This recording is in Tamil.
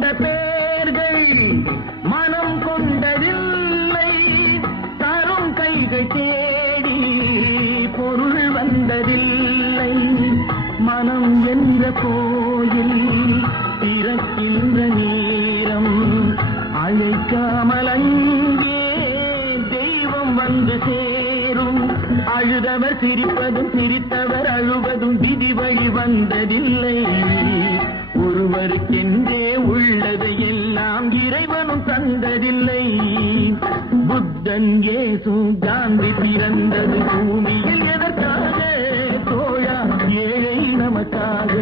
கொண்ட பேர்கள் மனம் கொண்டதில்லை. தரும் கைகள் தேடி பொருள் வந்ததில்லை. மனம் என்ற கோயில் பிறக்கின்ற நேரம் அழைக்காமல் அங்கே தெய்வம் வந்து சேரும். அழுதவர் சிரிப்பதும் சிரித்தவர் அழுவதும் விதி வழி வந்ததில்லை. ஒருவருக்கென்றே உள்ளதை எல்லாம் இறைவனும் தந்ததில்லை. புத்தன் இயேசு காந்தி பிறந்தது பூமியில் எதற்காக? தோழா, ஏழை நமக்காக.